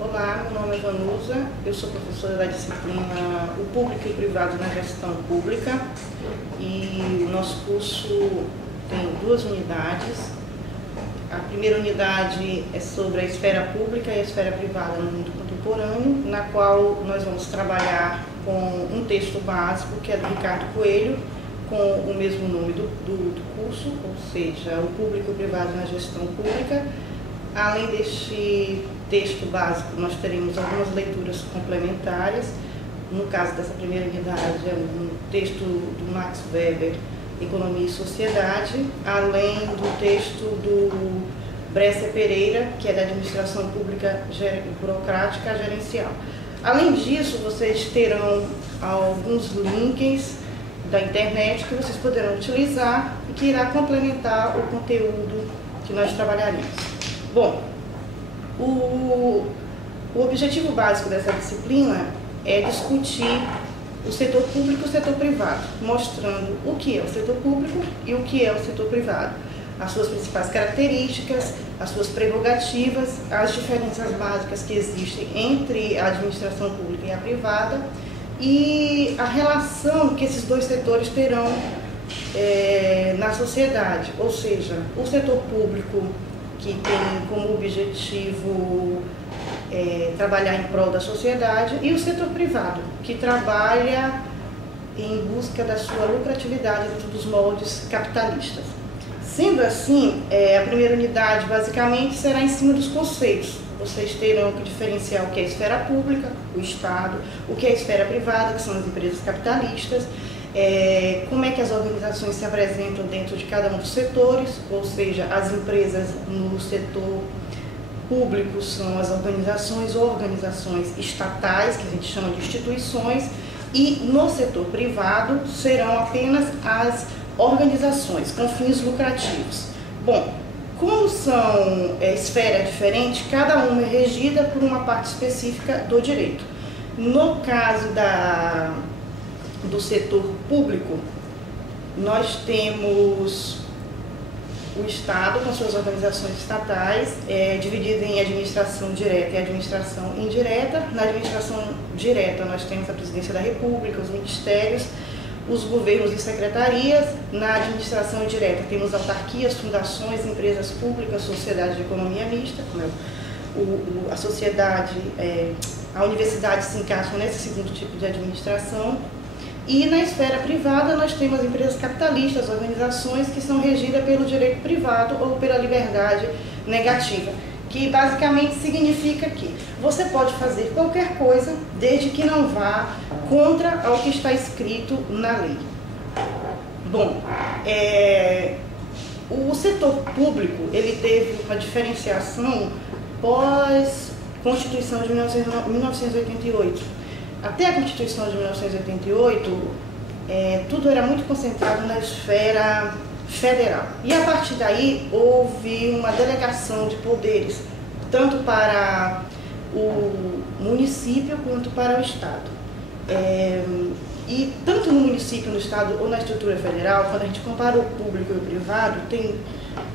Olá, meu nome é Vanusa, eu sou professora da disciplina O Público e o Privado na Gestão Pública e o nosso curso tem duas unidades. A primeira unidade é sobre a esfera pública e a esfera privada no mundo contemporâneo, na qual nós vamos trabalhar com um texto básico que é do Ricardo Coelho, com o mesmo nome do curso, ou seja, O Público e o Privado na Gestão Pública. Além deste texto básico, nós teremos algumas leituras complementares. No caso dessa primeira unidade, é um texto do Max Weber, Economia e Sociedade, além do texto do Brescia Pereira, que é da Administração Pública Burocrática Gerencial. Além disso, vocês terão alguns links da internet que vocês poderão utilizar e que irá complementar o conteúdo que nós trabalharemos. Bom, o objetivo básico dessa disciplina é discutir o setor público e o setor privado, mostrando o que é o setor público e o que é o setor privado, as suas principais características, as suas prerrogativas, as diferenças básicas que existem entre a administração pública e a privada e a relação que esses dois setores terão na sociedade, ou seja, o setor público que tem como objetivo trabalhar em prol da sociedade, e o setor privado, que trabalha em busca da sua lucratividade dentro dos moldes capitalistas. Sendo assim, a primeira unidade basicamente será em cima dos conceitos. Vocês terão que diferenciar o que é a esfera pública, o Estado, o que é a esfera privada, que são as empresas capitalistas, como é que as organizações se apresentam dentro de cada um dos setores, ou seja, as empresas no setor público são as organizações ou organizações estatais, que a gente chama de instituições, e no setor privado serão apenas as organizações com fins lucrativos. Bom, como são esferas diferentes, cada uma é regida por uma parte específica do direito. No caso do setor público, nós temos o Estado com suas organizações estatais, dividido em administração direta e administração indireta. Na administração direta nós temos a Presidência da República, os ministérios, os governos e secretarias. Na administração indireta temos autarquias, fundações, empresas públicas, sociedades de economia mista, como a sociedade, a universidade se encaixa nesse segundo tipo de administração. E na esfera privada nós temos as empresas capitalistas, organizações que são regidas pelo direito privado ou pela liberdade negativa, que basicamente significa que você pode fazer qualquer coisa desde que não vá contra o que está escrito na lei. Bom, o setor público ele teve uma diferenciação pós-Constituição de 1988. Até a Constituição de 1988, tudo era muito concentrado na esfera federal. E a partir daí houve uma delegação de poderes, tanto para o município quanto para o Estado. E tanto no município, no Estado ou na estrutura federal, quando a gente compara o público e o privado,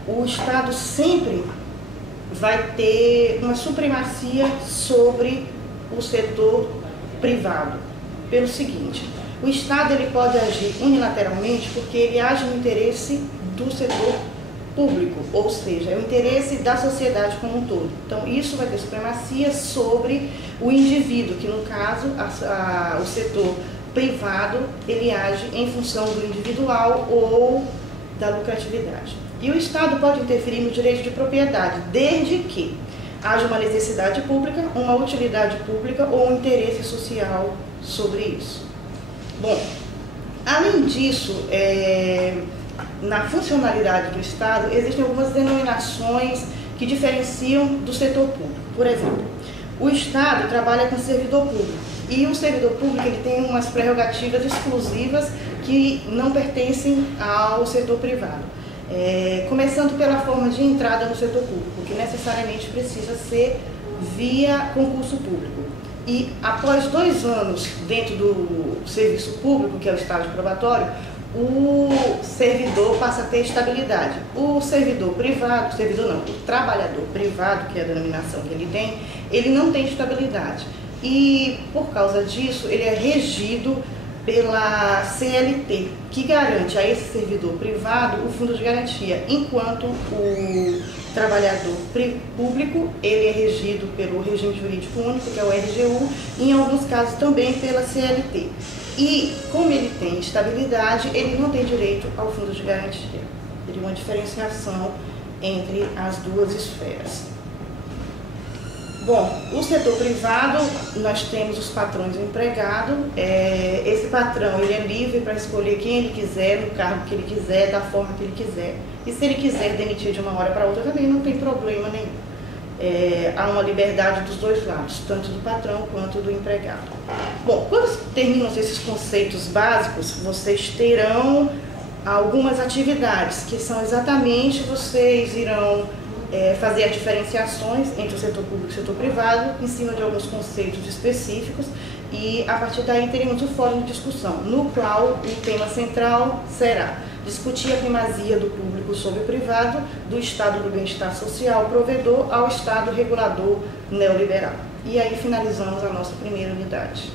o Estado sempre vai ter uma supremacia sobre o setor privado, pelo seguinte: o Estado ele pode agir unilateralmente porque ele age no interesse do setor público, ou seja, é o interesse da sociedade como um todo. Então isso vai ter supremacia sobre o indivíduo, que no caso o setor privado ele age em função do individual ou da lucratividade. E o Estado pode interferir no direito de propriedade, desde que haja uma necessidade pública, uma utilidade pública ou um interesse social sobre isso. Bom, além disso, na funcionalidade do Estado, existem algumas denominações que diferenciam do setor público. Por exemplo, o Estado trabalha com servidor público e o servidor público ele tem umas prerrogativas exclusivas que não pertencem ao setor privado. Começando pela forma de entrada no setor público, que necessariamente precisa ser via concurso público. E após 2 anos dentro do serviço público, que é o estágio probatório, o servidor passa a ter estabilidade. O servidor privado, o trabalhador privado, que é a denominação que ele tem, ele não tem estabilidade. E por causa disso, ele é regido pela CLT, que garante a esse servidor privado o fundo de garantia, enquanto o trabalhador público, ele é regido pelo regime jurídico único, que é o RGU, e em alguns casos também pela CLT. E como ele tem estabilidade, ele não tem direito ao fundo de garantia. Teria uma diferenciação entre as duas esferas. Bom, o setor privado, nós temos os patrões do empregado. Esse patrão, ele é livre para escolher quem ele quiser, no cargo que ele quiser, da forma que ele quiser. E se ele quiser demitir de uma hora para outra, também não tem problema nenhum. Há uma liberdade dos dois lados, tanto do patrão quanto do empregado. Bom, quando terminam esses conceitos básicos, vocês terão algumas atividades, que são exatamente, vocês irão fazer as diferenciações entre o setor público e o setor privado, em cima de alguns conceitos específicos, e a partir daí teremos um fórum de discussão, no qual o tema central será discutir a primazia do público sobre o privado, do estado do bem-estar social provedor ao estado regulador neoliberal. E aí finalizamos a nossa primeira unidade.